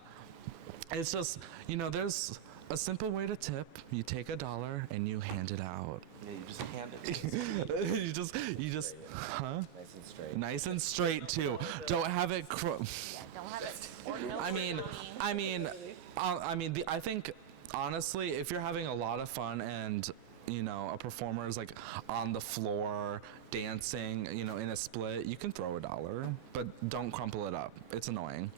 It's just, you know, there's a simple way to tip. You take $1 and you hand it out. Yeah, you just hand it. you just, huh? Nice and straight. Nice and straight too. Don't have it. Don't have it. Or no I think honestly, if you're having a lot of fun and you know a performer is like on the floor dancing, you know, in a split, you can throw $1, but don't crumple it up. It's annoying.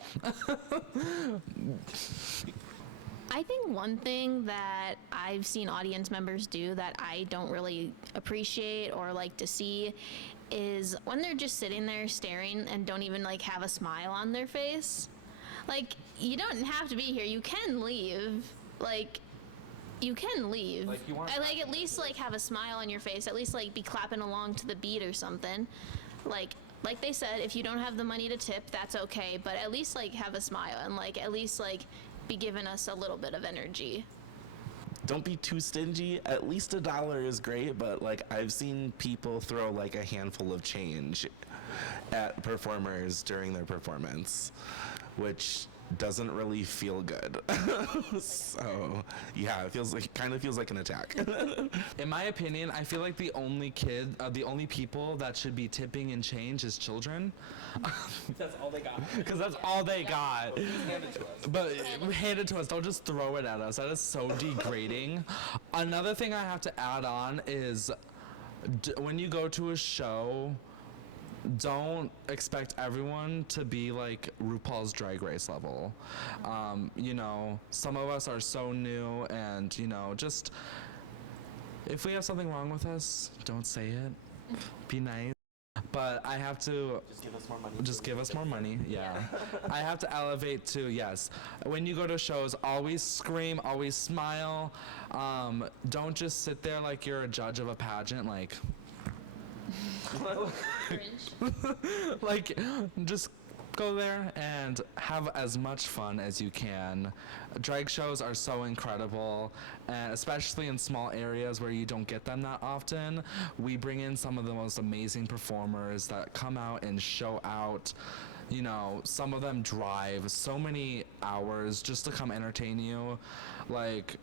I think one thing that I've seen audience members do that I don't really appreciate or like to see is when they're just sitting there staring and don't even like have a smile on their face. Like, you don't have to be here. You can leave. Like, you can leave. Like, you want I like at least like have a smile on your face. At least like be clapping along to the beat or something. Like they said, if you don't have the money to tip, that's okay. But at least like have a smile and like at least like be giving us a little bit of energy. Don't be too stingy. At least $1 is great, but like I've seen people throw like a handful of change at performers during their performance, which doesn't really feel good. So yeah, it kind of feels like an attack. In my opinion, I feel like the only people that should be tipping and change is children. That's all they got. Because that's all they got. Hand it to us. But hand it to us. Don't just throw it at us. That is so degrading. Another thing I have to add on is when you go to a show, don't expect everyone to be like RuPaul's Drag Race level. You know, some of us are so new, and you know, just if we have something wrong with us, don't say it. Be nice. But I have to Just give us more money. just give us more money. Yeah. I have to elevate to, yes. When you go to shows, always scream, always smile. Don't just sit there like you're a judge of a pageant, like like just go there and have as much fun as you can. Drag shows are so incredible, and especially in small areas where you don't get them that often. We bring in some of the most amazing performers that come out and show out. You know, some of them drive so many hours just to come entertain you. Like,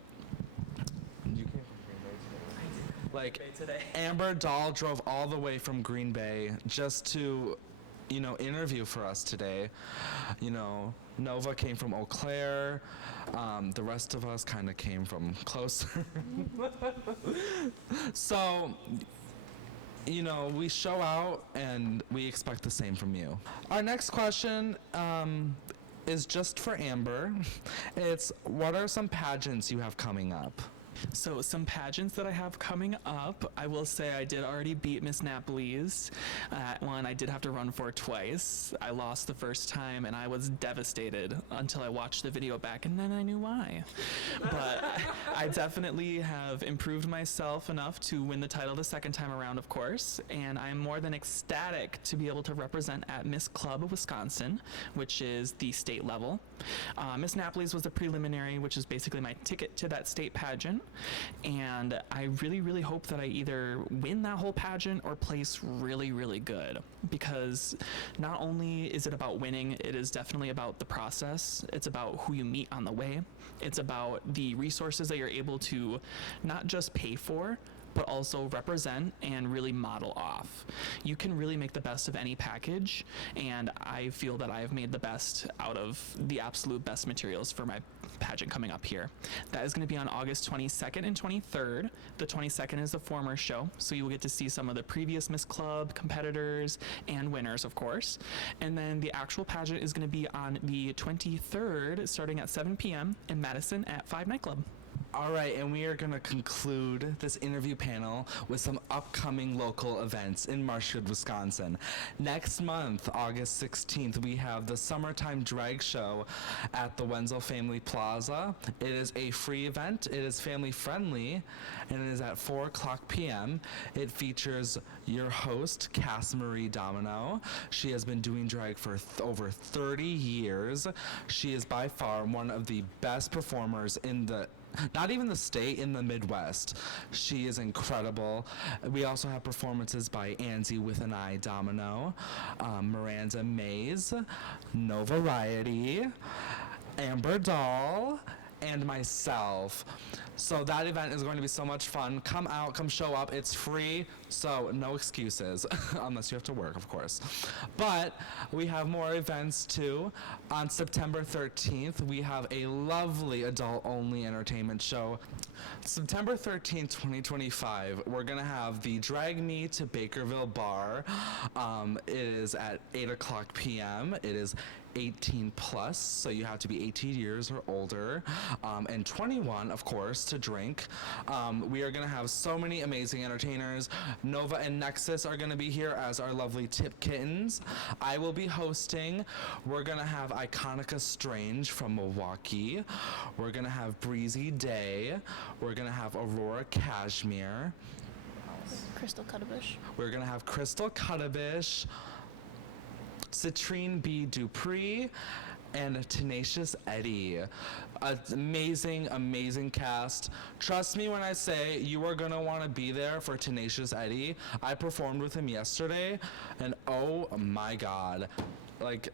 you came from Green Bay today. Like, Today. Amber Dahl drove all the way from Green Bay just to, you know, interview for us today. You know, Nova came from Eau Claire. The rest of us kind of came from closer. So, you know, we show out and we expect the same from you. Our next question is just for Amber. It's, what are some pageants you have coming up? So some pageants that I have coming up, I will say I did already beat Miss Napoli's one. I did have to run for twice. I lost the first time and I was devastated until I watched the video back, and then I knew why. But I definitely have improved myself enough to win the title the second time around, of course, and I'm more than ecstatic to be able to represent at Miss Club of Wisconsin, which is the state level. Miss Napoli's was the preliminary, which is basically my ticket to that state pageant. And I really, really hope that I either win that whole pageant or place really, really good, because not only is it about winning, it is definitely about the process. It's about who you meet on the way. It's about the resources that you're able to not just pay for, but also represent and really model off. You can really make the best of any package, and I feel that I have made the best out of the absolute best materials for my pageant coming up here. That is going to be on August 22nd and 23rd. The 22nd is the former show, so you will get to see some of the previous Miss Club competitors and winners, of course. And then the actual pageant is going to be on the 23rd, starting at 7 p.m. in Madison at 5 Nightclub. All right, and we are going to conclude this interview panel with some upcoming local events in Marshfield, Wisconsin. Next month, August 16th, we have the Summertime Drag Show at the Wenzel Family Plaza. It is a free event. It is family friendly, and it is at 4 o'clock p.m. It features your host, Cass Marie Domino. She has been doing drag for over 30 years. She is by far one of the best performers in the not even the state, in the Midwest. She is incredible. We also have performances by Anzie with an I Domino, Miranda Mays, No Variety, Amber Doll, and myself. So that event is going to be so much fun. Come out, come show up. It's free, so no excuses, unless you have to work, of course. But we have more events too. On September 13th, we have a lovely adult-only entertainment show. September 13th, 2025, we're gonna have the Drag Me to Bakerville Bar. It is at 8 o'clock p.m. It is 18 plus, so you have to be 18 years or older, and 21, of course, to drink. We are going to have so many amazing entertainers. Nova and Nexus are going to be here as our lovely tip kittens. I will be hosting. We're going to have Iconica Strange from Milwaukee. We're going to have Breezy Day. We're going to have Aurora Cashmere. Krystal Gaga. We're going to have Krystal Gaga, Citrine B. Dupree, and Tenacious Eddie. An amazing, amazing cast. Trust me when I say you are gonna want to be there for Tenacious Eddie. I performed with him yesterday, and oh my god, like,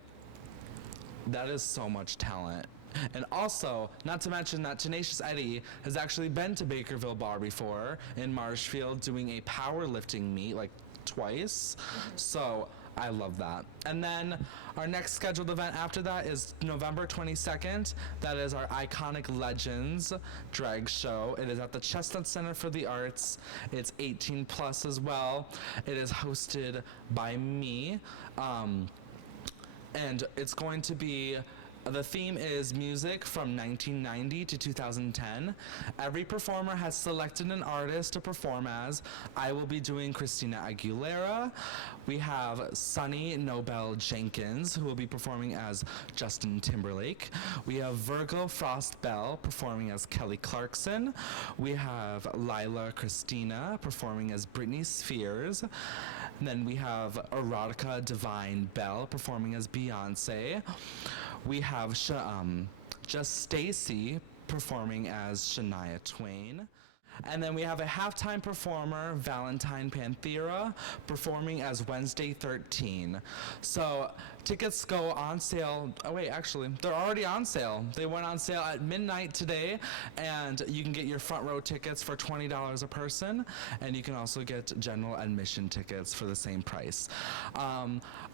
that is so much talent. And also, not to mention that Tenacious Eddie has actually been to Bakerville Bar before in Marshfield doing a powerlifting meet, like twice. So I love that. And then our next scheduled event after that is November 22nd. That is our Iconic Legends drag show. It is at the Chestnut Center for the Arts. It's 18 plus as well. It is hosted by me. And it's going to be, the theme is music from 1990 to 2010. Every performer has selected an artist to perform as. I will be doing Christina Aguilera. We have Sunny Nobel Jenkins, who will be performing as Justin Timberlake. We have Virgo Frost Bell performing as Kelly Clarkson. We have Lila Christina performing as Britney Spears. And then we have Erotica Divine Bell performing as Beyonce. We have Just Stacy performing as Shania Twain. And then we have a halftime performer, Valentine Panthera, performing as Wednesday 13. So tickets go on sale. Oh wait, actually, they're already on sale. They went on sale at midnight today, and you can get your front row tickets for $20 a person, and you can also get general admission tickets for the same price.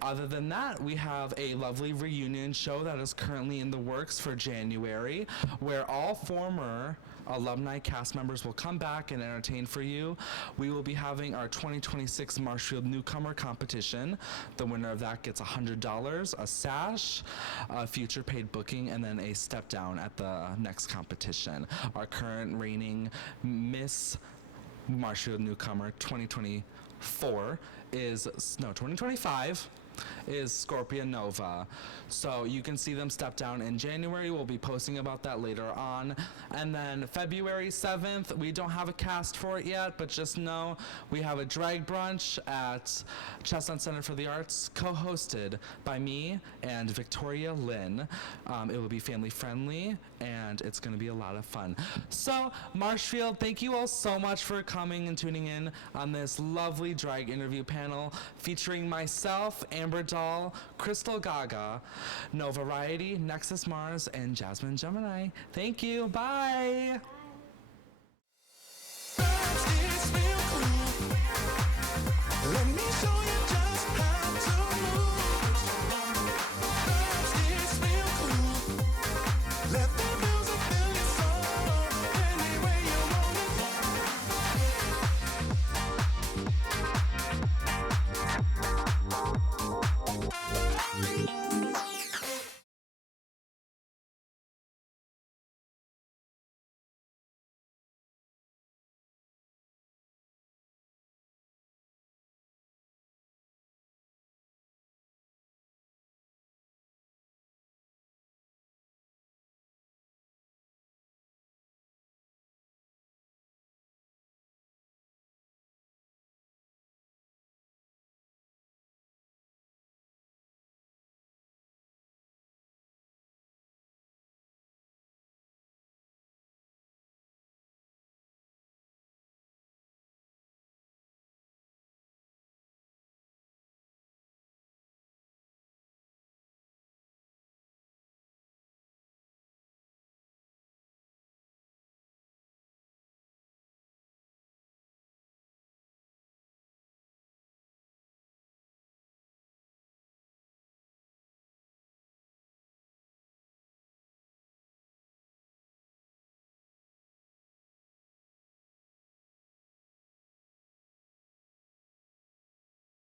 Other than that, we have a lovely reunion show that is currently in the works for January, where all former alumni cast members will come back and entertain for you. We will be having our 2026 Marshfield Newcomer Competition. The winner of that gets $100, a sash, a future paid booking, and then a step down at the next competition. Our current reigning Miss Marshfield Newcomer 2024 is, no, 2025 is Scorpia Nova. So you can see them step down in January. We'll be posting about that later on. And then February 7th, we don't have a cast for it yet, but just know we have a drag brunch at Chestnut Center for the Arts, co-hosted by me and Victoria Lynn. It will be family friendly, and it's going to be a lot of fun. So Marshfield, thank you all so much for coming and tuning in on this lovely drag interview panel featuring myself, Amber Doll, Krystal Gaga, No Variety, Nexus Mars, and Jazmin Gemini. Thank you. Bye.